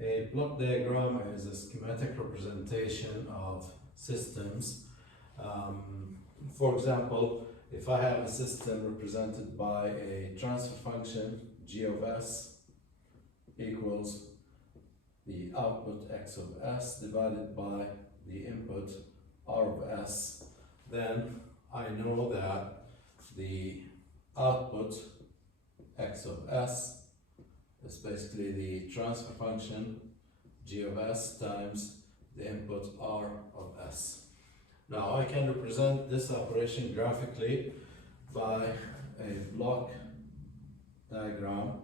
A block diagram is a schematic representation of systems. For example, if I have a system represented by a transfer function g of s equals the output x of s divided by the input r of s, then I know that the output x of s is basically the transfer function g of s times the input r of s. Now I can represent this operation graphically by a block diagram,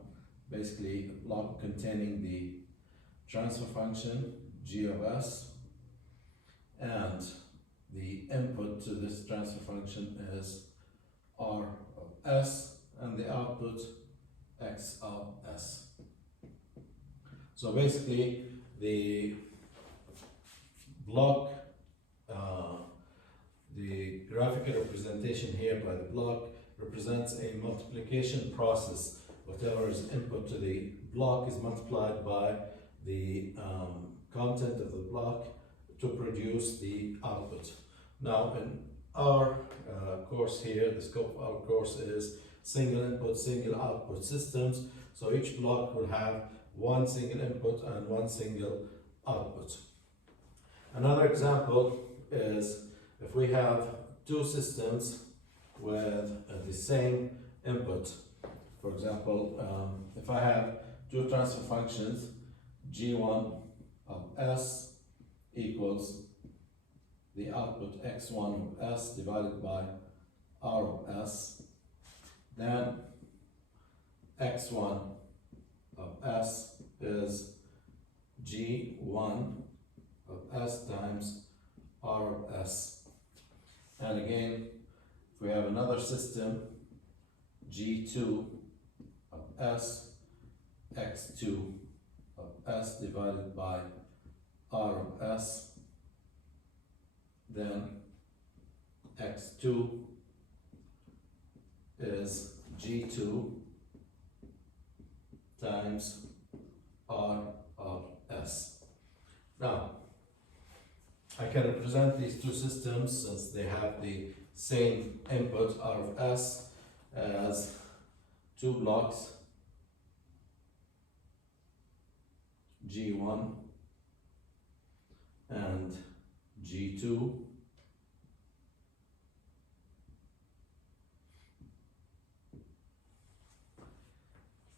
basically a block containing the transfer function g of s, and the input to this transfer function is r of s and the output x of s. So basically the block, the graphical representation here by the block represents a multiplication process. Whatever is input to the block is multiplied by the content of the block to produce the output. Now in our course here, the scope of our course is single input, single output systems. So each block will have one single input and one single output. Another example is if we have two systems with the same input. For example, if I have two transfer functions, g1 of s equals the output x1 of s divided by r of s, then x1 of s is g1 of s times r of s. And again, if we have another system, g2 of s, x2 of s divided by r of s, then x2 is g2 times r of s. Now, I can represent these two systems, since they have the same input r of s, as two blocks, g1 and g2,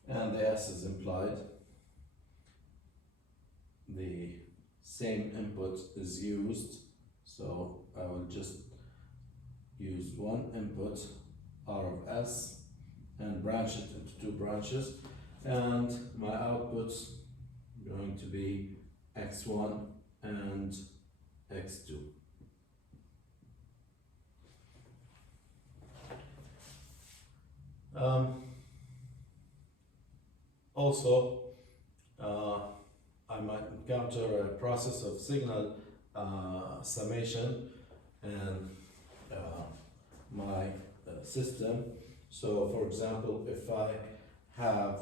and the s is implied. The same input is used, so I will just use one input r of s and branch it into two branches, and my output's going to be x1 and x2. Also, I might encounter a process of signal summation in my system. So for example, if I have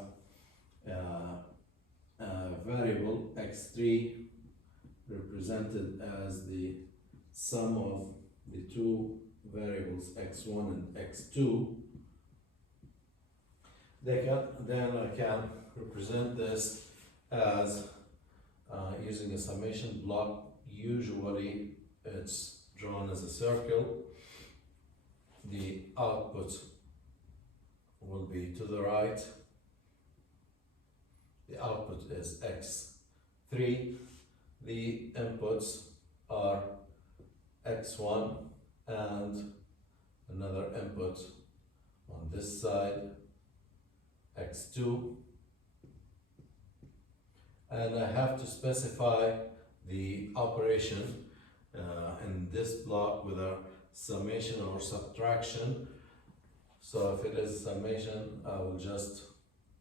a variable x3 represented as the sum of the two variables x1 and x2, then I can represent this as using a summation block. Usually it's drawn as a circle. The output will be to the right. The output is x3. The inputs are x1 and another input on this side, x2. And I have to specify the operation in this block, whether summation or subtraction. So if it is summation, I will just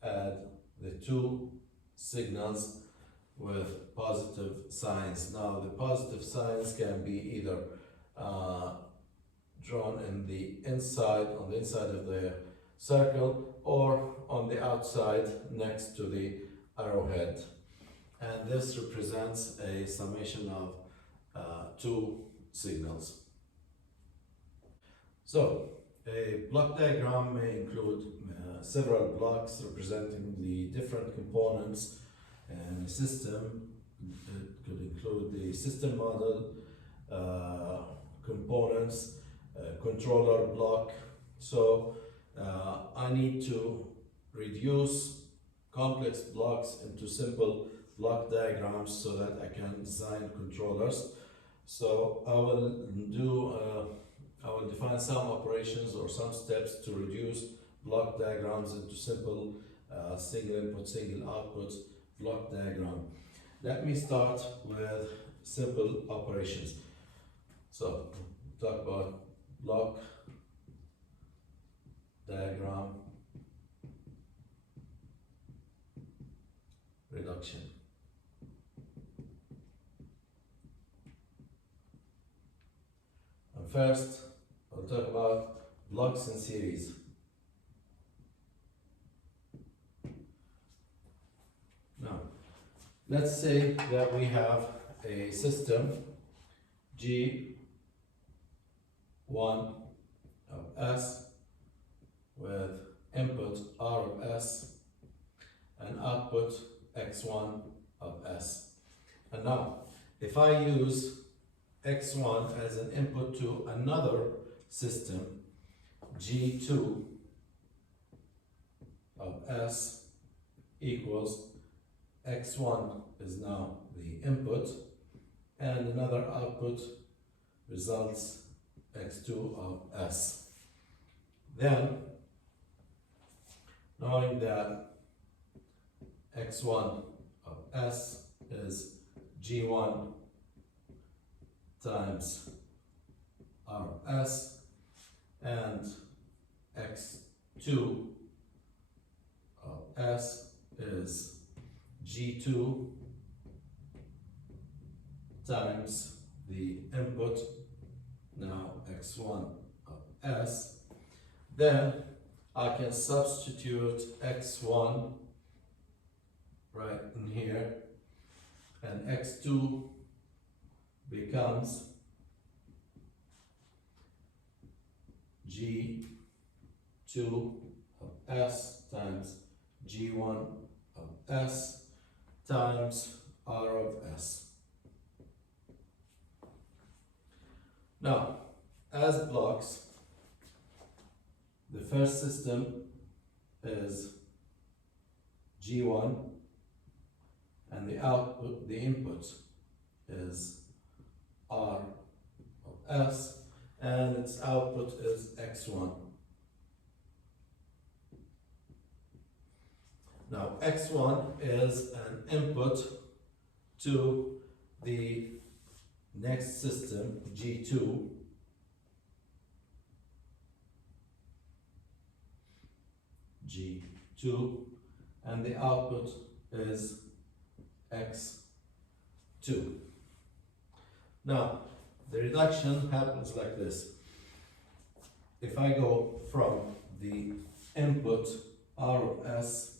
add the two signals with positive signs. Now the positive signs can be either drawn in the inside, on the inside of the circle, or on the outside next to the arrowhead. and this represents a summation of two signals. So, a block diagram may include several blocks representing the different components in a system. It could include the system model, components, controller block. So I need to reduce complex blocks into simple block diagrams so that I can design controllers. So I will define some operations or some steps to reduce block diagrams into simple single input, single output block diagram. Let me start with simple operations. So talk about block diagram reduction. And first, I'll talk about blocks in series. Now, let's say that we have a system G1 of S with input R of S and output X1 of S. And now, if I use X1 as an input to another system, G2 of S equals X1 is now the input, and another output results X2 of S. Then, knowing that X1 of S is G1 times R of S, and X2 of S is G2 times the input, now X1 of S, then I can substitute X1 right in here, and X2 becomes G2 of S times G1 of S times R of S. Now, as blocks, the first system is G1, and the output, the input is R of S, and its output is X1. Now, X1 is an input to the next system, G2, and the output is X2. Now, the reduction happens like this. If I go from the input R of S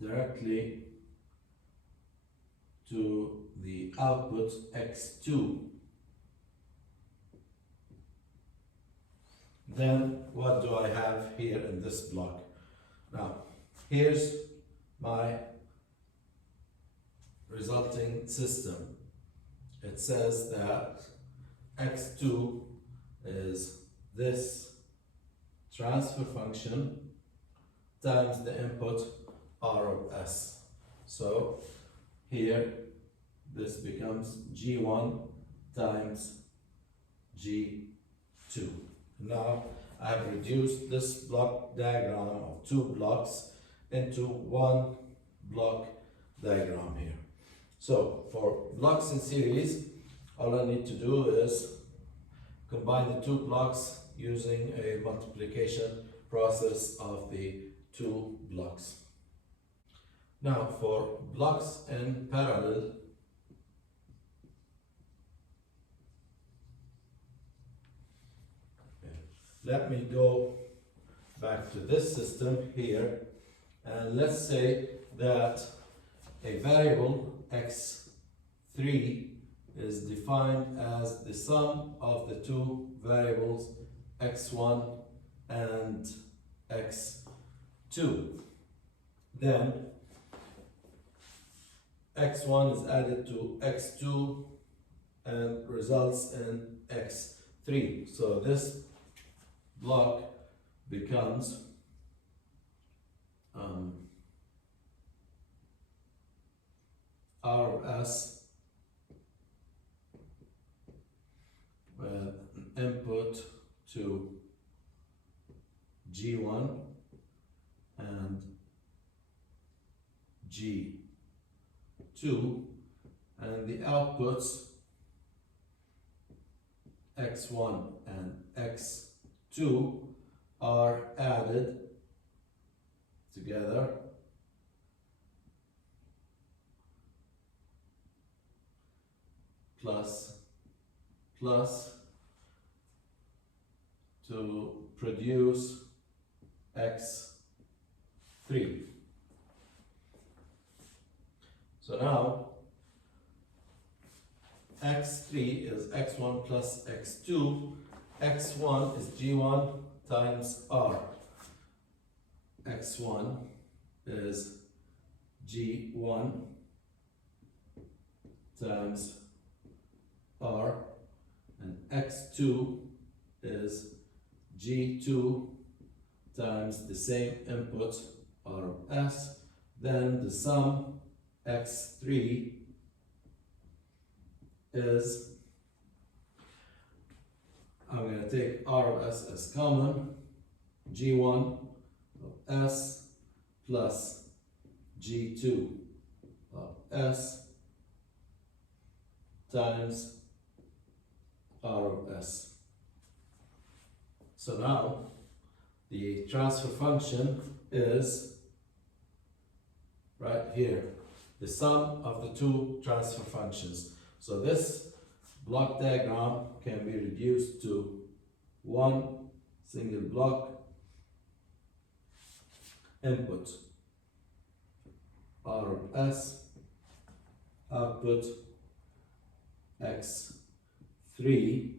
directly to the output X2, then what do I have here in this block? Now, here's my resulting system. It says that X2 is this transfer function times the input R of S. So here this becomes G1 times G2. Now I have reduced this block diagram of two blocks into one block diagram here. So for blocks in series, all I need to do is combine the two blocks using a multiplication process of the two blocks. Now for blocks in parallel, let me go back to this system here, and let's say that a variable x3 is defined as the sum of the two variables x1 and x2. Then x1 is added to x2 and results in x3. So this block becomes R of S with input to G1 and G2, and the outputs x1 and x2 are added together plus to produce x3. So now x3 is x1 plus x2. x1 is g1 times r. x1 is g1 times r, and x2 is g2 times the same input r of s. Then the sum x3 is, I'm going to take r of s as common, g1 of s plus g2 of s times r of s. So now the transfer function is right here, the sum of the two transfer functions. So this block diagram can be reduced to one single block: input r of s, output x3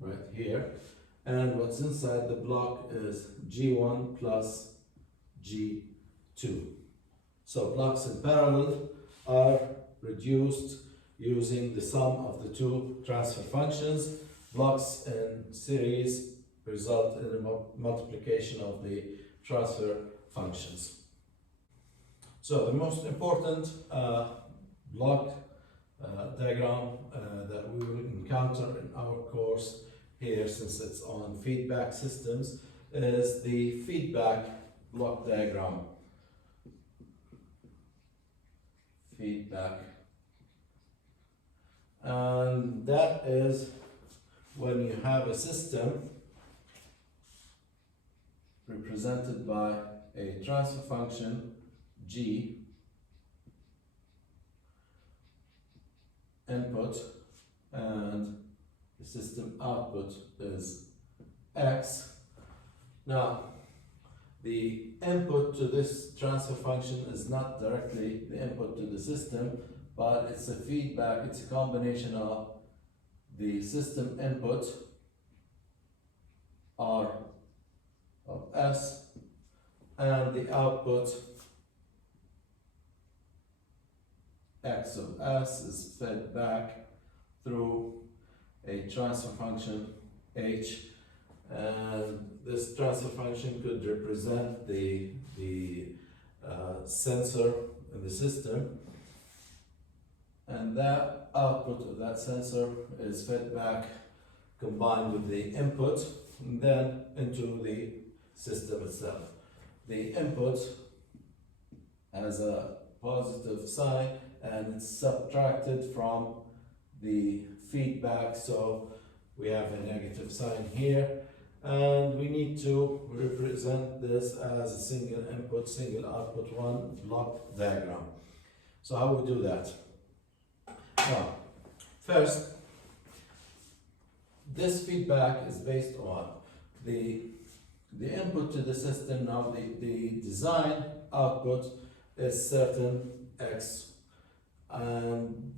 right here, and what's inside the block is g1 plus g2. So blocks in parallel are reduced using the sum of the two transfer functions. Blocks in series result in a multiplication of the transfer functions. So the most important block diagram that we will encounter in our course here, since it's on feedback systems, is the feedback block diagram. Feedback. And that is when you have a system represented by a transfer function g, input, and the system output is x. Now, the input to this transfer function is not directly the input to the system, but it's a feedback, it's a combination of the system input, R of S, and the output, X of S, is fed back through a transfer function H, and this transfer function could represent the sensor in the system, and that output of that sensor is fed back combined with the input and then into the system itself. The input has a positive sign and it's subtracted from the feedback, so we have a negative sign here, and we need to represent this as a single input, single output, one block diagram. So how we do that? Now, first, this feedback is based on the the input to the system now, the design output is certain X, and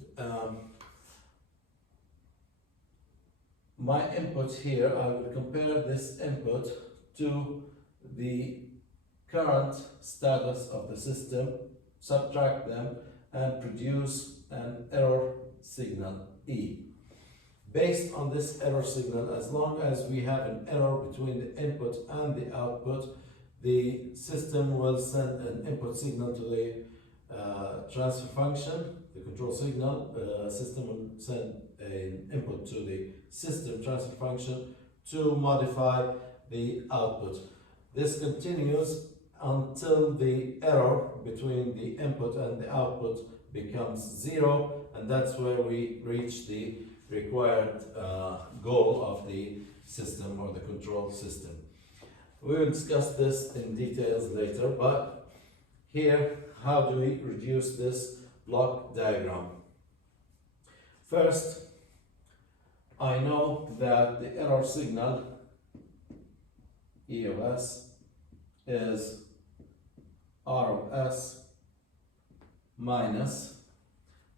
my input here, I will compare this input to the current status of the system, subtract them, and produce an error signal E. Based on this error signal, as long as we have an error between the input and the output, the system will send an input signal to the transfer function, the control signal. System will send an input to the system transfer function to modify the output. This continues until the error between the input and the output becomes zero, and that's where we reach the required goal of the system or the control system. We will discuss this in details later, but here, how do we reduce this block diagram? First, I know that the error signal E of S is R of S minus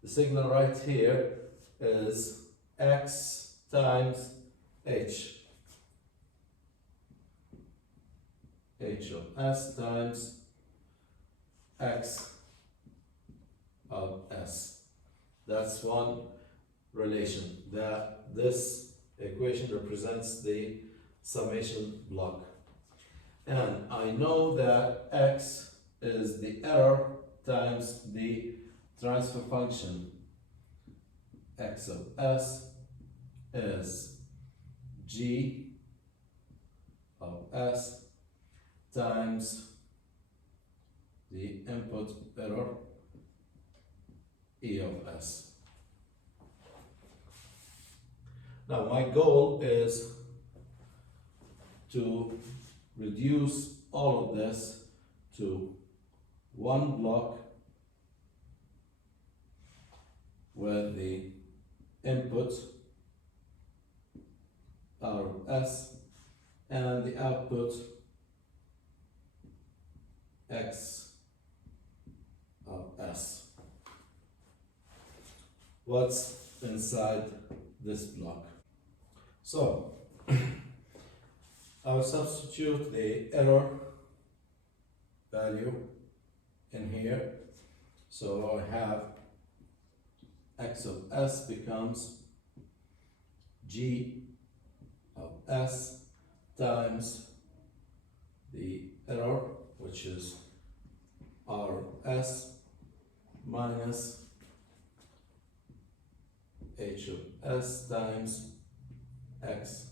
the signal right here is X times H of S times X of S. That's one relation. This equation represents the summation block. And I know that X is the error times the transfer function. X of S is G of S times the input error E of S. Now my goal is to reduce all of this to one block where the input R of S and the output X of S. What's inside this block? So I'll substitute the error value in here. So I have X of S becomes G of S times the error, which is R of S minus H of S times X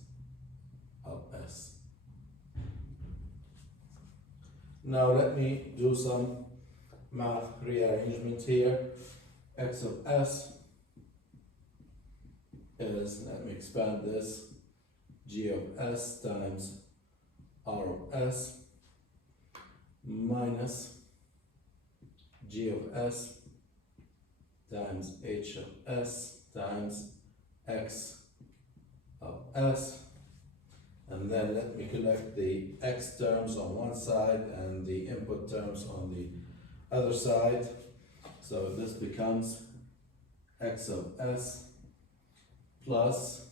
of S. Now let me do some math rearrangement here. X of S is, let me expand this, G of S times R of S minus G of S times H of S times X of S. And then let me collect the X terms on one side and the input terms on the other side. So this becomes X of S plus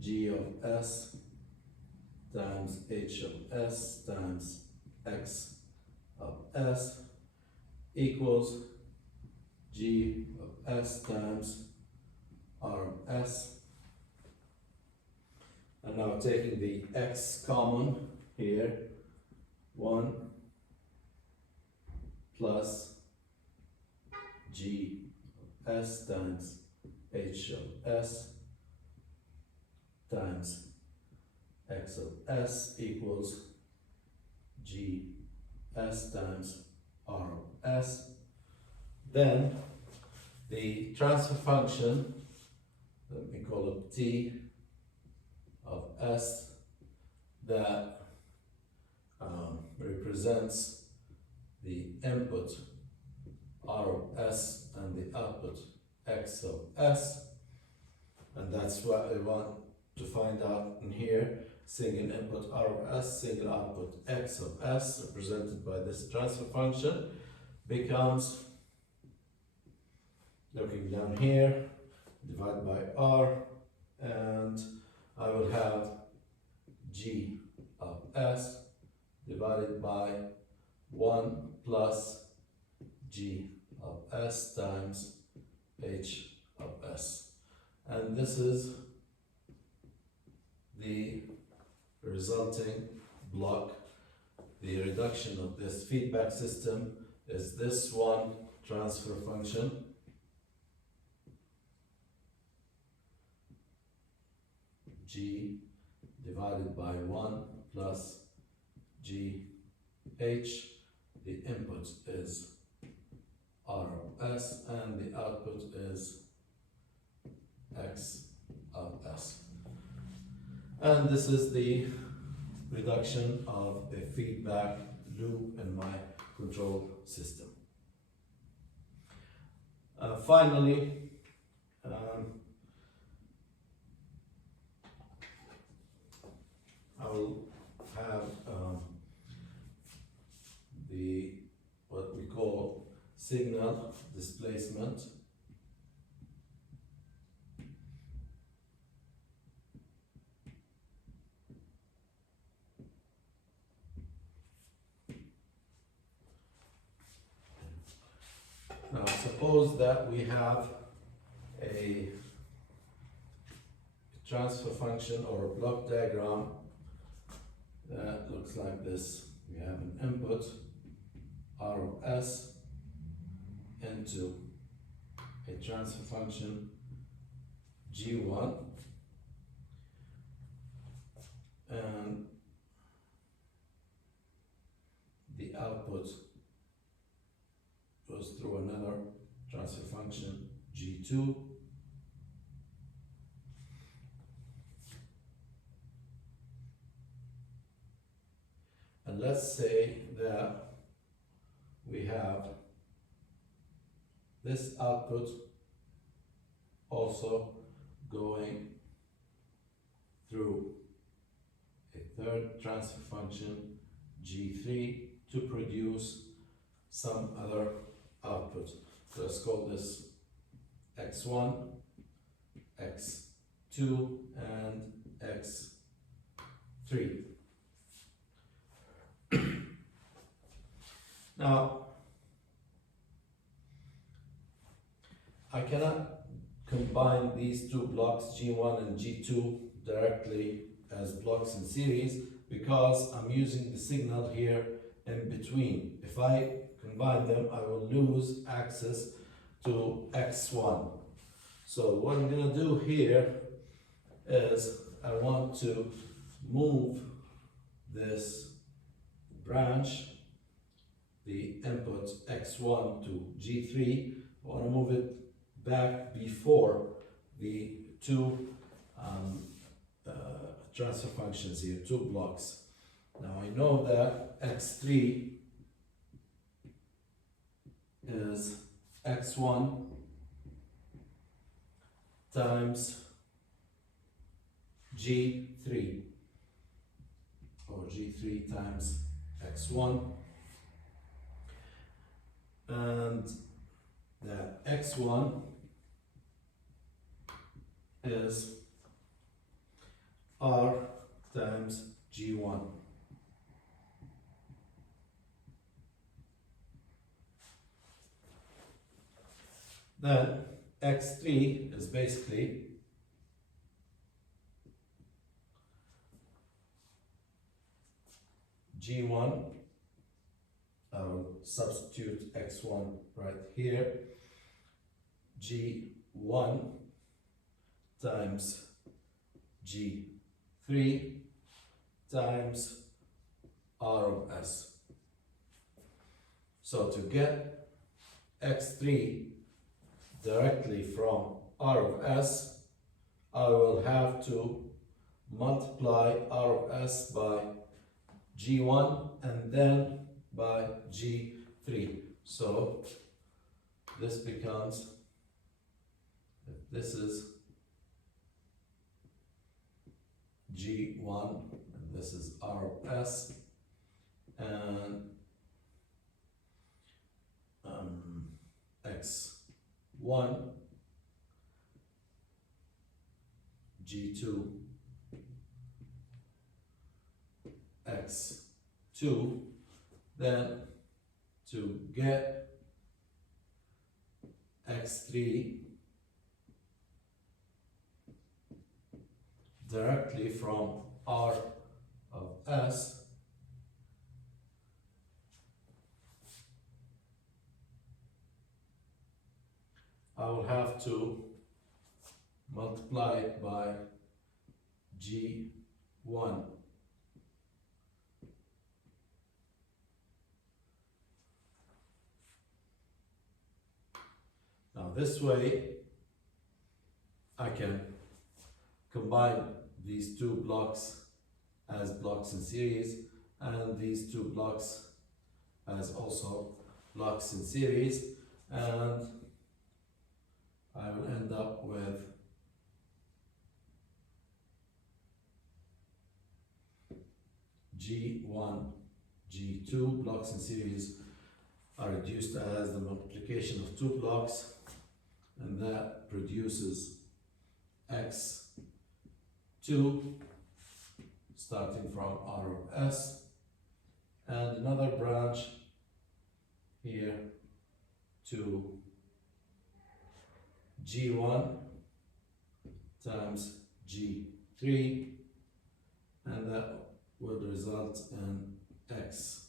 G of S times H of S times X of S equals G of S times R of S. And now taking the X common here, 1 plus G of S times H of S times X of S equals G S times R of S. Then the transfer function, let me call it T of S, that represents the input R of S and the output X of S, and that's what I want to find out in here. single input R of S, single output X of S, represented by this transfer function, becomes, looking down here, divided by R, and I will have G of S divided by 1 plus G of S times H of S. And this is the resulting block. The reduction of this feedback system is this one transfer function, G divided by 1 plus G H. The input is R of S and the output is X of S. And this is the reduction of a feedback loop in my control system. Finally, I will have the what we call signal displacement. Now suppose that we have a transfer function or a block diagram that looks like this. We have an input R of S into a transfer function G1, and the output goes through another transfer function G2, and let's say that we have this output also going through a third transfer function G3 to produce some other output. So let's call this X1, X2, and X3. Now, I cannot combine these two blocks, G1 and G2, directly as blocks in series because I'm using the signal here in between. If I combine them, I will lose access to X1. So what I'm going to do here is I want to move this branch, the input X1 to G3, I want to move it back before the two transfer functions here, two blocks. Now I know that X3 is X1 times G3, or G3 times X1, and that X1 is R times G1. Then X3 is basically G1. I will substitute X1 right here. G1 times G3 times R of S. So to get X3 directly from R of S, I will have to multiply R of S by G1 and then by G3. So this becomes, this is G1, and this is R of S, and X1, G2, X2. Then to get X3 directly from R of S, I will have to multiply it by G1. Now this way I can combine these two blocks as blocks in series and these two blocks as also blocks in series, and I will end up with G1, G2 blocks in series are reduced as the multiplication of two blocks, and that produces X2 starting from R of S, and another branch here to G1 times G3, and that would result in X3.